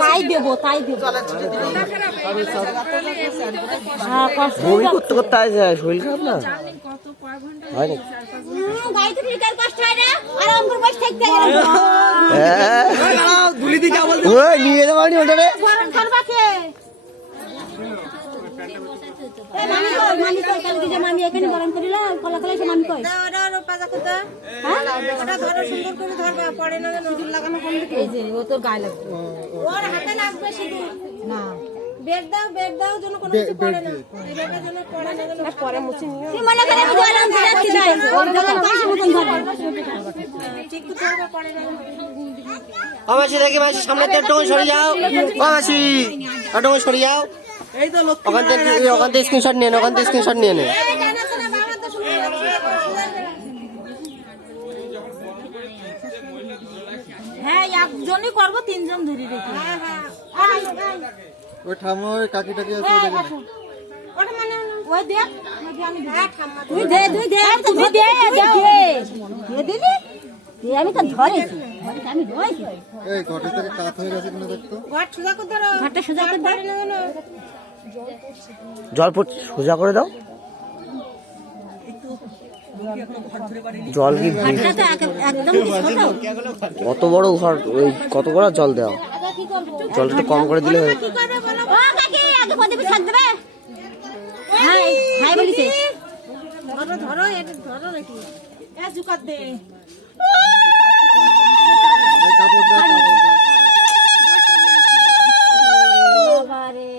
তাই দেবো তাই দেবো বমি করতে করতে আসে শরীর খারাপ না হয় নিয়ে যাবো ওটারে মামি এখানে গরম করিল কলা কলা সে মামি কই এই যে ও তোর গায়ে লাগবে ওর হাতে লাগবে শুধু না বেড দাও যেন কোনো কিছু পড়ে না এইভাবে যেন পড়ে না যেন পরে মুছি নিও কি মনে করে আমি গরম দিচ্ছি না ওর যখন কাছে মতন ধরবে ঠিক তো ধরবে পড়ে না মাসি দেখি মাসি সামনে একটু সরে যাও মাসি একটু সরে যাও এই তো লোক ওখান থেকে স্ক্রিনশট নিয়ে ওখান থেকে স্ক্রিনশট নিয়ে নে হ্যাঁ একজনই করব তিনজন ধরে রেখে হ্যাঁ ওই ঠাম্মা ওই কাকিটাকে আছে দেখে ওটা মানে ওই দেখ আমি হ্যাঁ ঠাম্মা তুই দে দিলি আমি তো ধরেছি আমি ধরেছি এই ঘটে থেকে কাত হয়ে গেছে কিনা দেখতো ঘাট সোজা করে ধরো ঘাটটা সোজা করে ধরে না না জল সোজা করে দাও জল কি একদম কত বড় ঘর ওই কত বড় জল দেওয়া জল একটু কম করে দিলে হয় কি করবে বলো ও কাকি আগে প্রদীপ ছাড় দেবে হাই হাই বলিছে ধরো এটা ধরো নাকি এ জুকাত দে এই কাপড় দাও বাবারে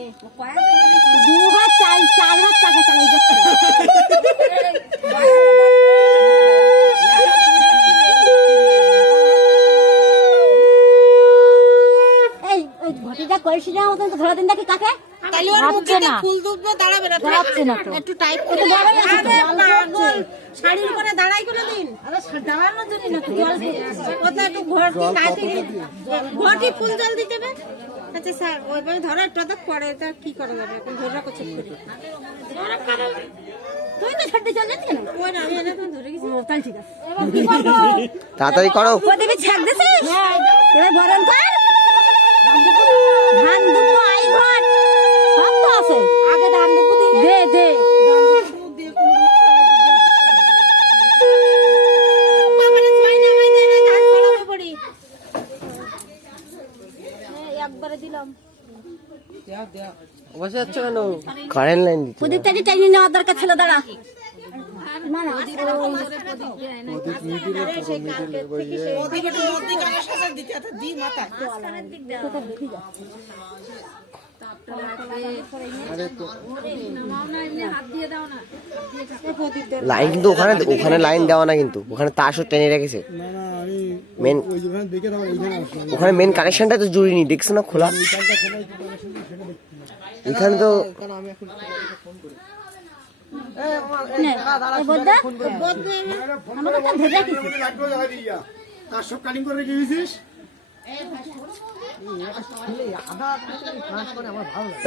দু হাত চার হাত টাকা চালাই যাচ্ছে এই ঘটিটা কইছি না ওটা তো ধরা দিন দেখি কাকে তাইলে ওর মুখে ফুল দুধবে দাঁড়াবে না দাঁড়াচ্ছে না তো একটু টাইপ করে পাগল শাড়ির উপরে দাঁড়াই কোন দিন আরে দাঁড়ানোর জন্য না জল ওটা একটু ঘটি ফুল জল দিতে হবে আচ্ছা স্যার ওইভাবে ধরো একটু তো পরে এটা কি করা যাবে এখন ধরে রাখো চেক করে তুই তো ছাড়তে চল যাচ্ছিস কেন ওই না আমি এনে তো ধরে গেছি তাহলে ঠিক আছে এবার কি করব তাড়াতাড়ি করো ও দেবে ছাড় দিছিস হ্যাঁ এবার ভরণ কর ধান দুপো আই ঘর সব তো আছে আগে ধান দুপো দে দে বাবারে ছয় না মাই দে ধান ছড়াবে পড়ি একবারে দিলাম বসে যাচ্ছ কেন কারেন্ট লাইন দিচ্ছে প্রদীপটাকে টেনে নেওয়ার দরকার ছিল দাঁড়া লাইন কিন্তু ওখানে লাইন দেওয়া না কিন্তু ওখানে তারও টেনে রেখেছে মেন ওখানে মেন কানেকশনটা তো জুড়িনি দেখছো না খোলা এখানে তো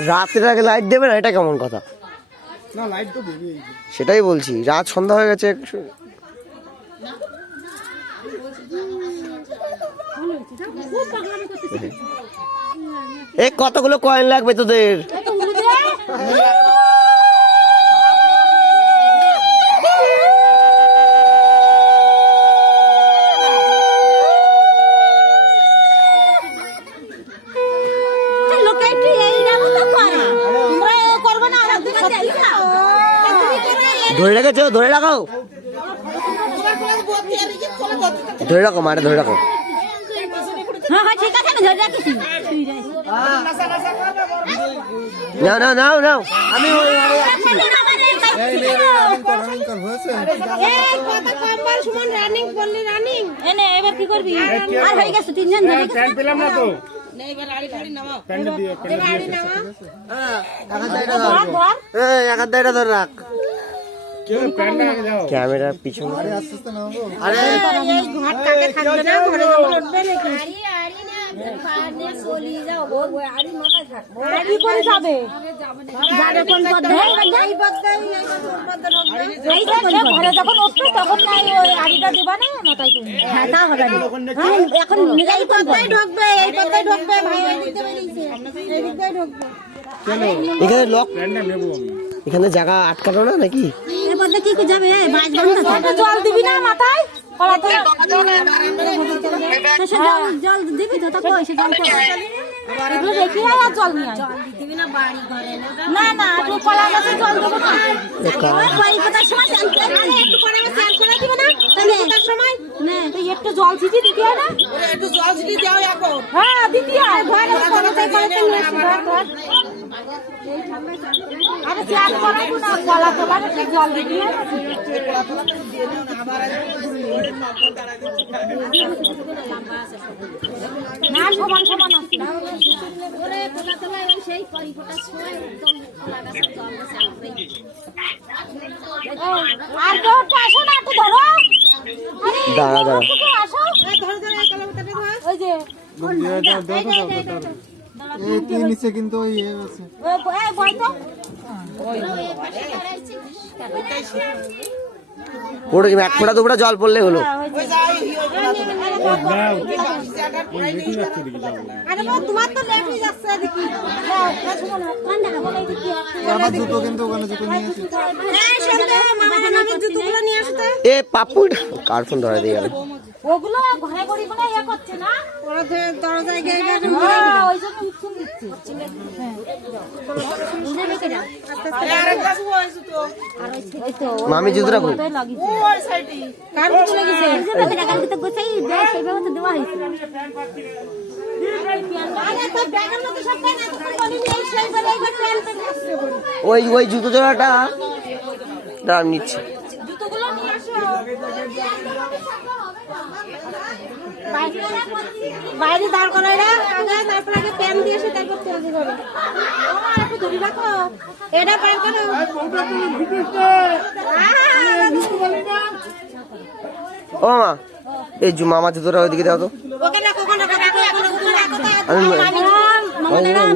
রাতের আগে লাইট দেবে না এটা কেমন কথা না লাইট তো দেবে সেটাই বলছি রাত সন্ধ্যা হয়ে গেছে এই কতগুলো কয়েন লাগবে তোদের ধরে রেখেছো ধরে রাখো ধরে রাখো মারে ধরে রাখো হ্যাঁ হ্যাঁ ঠিক আছে আমি ধরে রাখছি নাও নাও নাও নাও আমি এনে এবার কি করবি আর হয়ে গেছে তিনজন ধরে গেছে প্যান্ট পেলাম না তো এবার আড়ি ফাড়ি নামাও প্যান্ট দিয়ে এবার আড়ি নামাও এক হাত দাইটা ধরে রাখ প্যান্ট আগে দাও ক্যামেরার পিছনে আস্তে আস্তে নামাবো আরে এই ঘর কাকে থাকবে না ঘরে যাবো উঠবে নাকি কি করে যাবে? যাবে কোন পথে? এই পথে, এই পথে ঘরে যখন উঠবে তখন নাই ওই আড়িটা দিবা না মাথায় তুমি। হ্যাঁ তা হবে না। এখন এই পথেই ঢুকবে, এই পথেই ঢুকবে, ভাই এই দিক দিয়ে বেরিয়েছে, এই দিক দিয়ে ঢুকবে। এখানে লক, প্যান্টটা নেবো আমি। এখানে জায়গা আটকানো না নাকি? এই পথে কি করে যাবে? বাস বন্ধ আছে। জল দিবি না মাথায়? জল দিবি তো তা কই সে জল কই? এগুলো দেখি আর জল নিয়ে আয়। দিবি না বাড়ি ঘরে না না তুই কলা গাছে জল দেবো না। ওই পরিকতার সময় স্নান করে আরে একটু পরে স্নান করে দিবে না? তাহলে পরিকতার সময় না তুই একটু জল ছিটি দিতে হয় না? ওরে একটু জল ছিটি দাও এখন। হ্যাঁ দিতে হয়। ঘরে কলাতে কলাতে নিয়ে আসি ধর। আরে স্নান করাবো না কলা তোলা একটু জল দিবি না? না সমান সমান আছে। ওরে কলা তোলা সেই পরিকতার সময় একদম কলা গাছে জল স্নান করে। আর কেউ আসো না একটু ধরো। দাঁড়া দাঁড়া, আসো ধরো ধরো এই কলাটা ধরো। ওই যে এই কি নিচে কিন্তু ওই ইয়ে আছে। এই বই তো পুরো কি এক ফোঁটা দু ফোঁটা জল পড়লে হলো। আরে বাবা তোমার তো লেট হয়ে যাচ্ছে দেখি। আমার জুতো কিন্তু ওখানে জুতো নিয়ে আসি। এই শুনতে মামা নাকি জুতোগুলো নিয়ে আসতে। এ পাপ্পু কার ফোন ধরা দিয়ে গেল। ওগুলো ঘরে গড়ি করে ইয়ে করছে না ওরা দরজায় গিয়ে ওই জন্য উৎসুম দিচ্ছে। মামি জুতো রাখো। কার মতো লেগেছে? কার মতো গোছাই দেয় সেইভাবে তো দেওয়া হয়েছে। আরে তো ব্যাগের মধ্যে সব কেন এত করে বলি এই সেই বলে এইবার প্যান্ট আসছে বলি। ওই জুতো জোড়াটা দাম নিচ্ছে। জুতোগুলো নিয়ে আসো। বাইরে দাঁড় করাই না আগে তারপর আগে প্যান দিয়ে এসে তারপর তৈরি করো। আমার একটু ধরে রাখো এটা প্যান করো। ও মা এই মামা জুতোটা ওইদিকে দাও তো। ওকে না কখন রাখো এখন আমি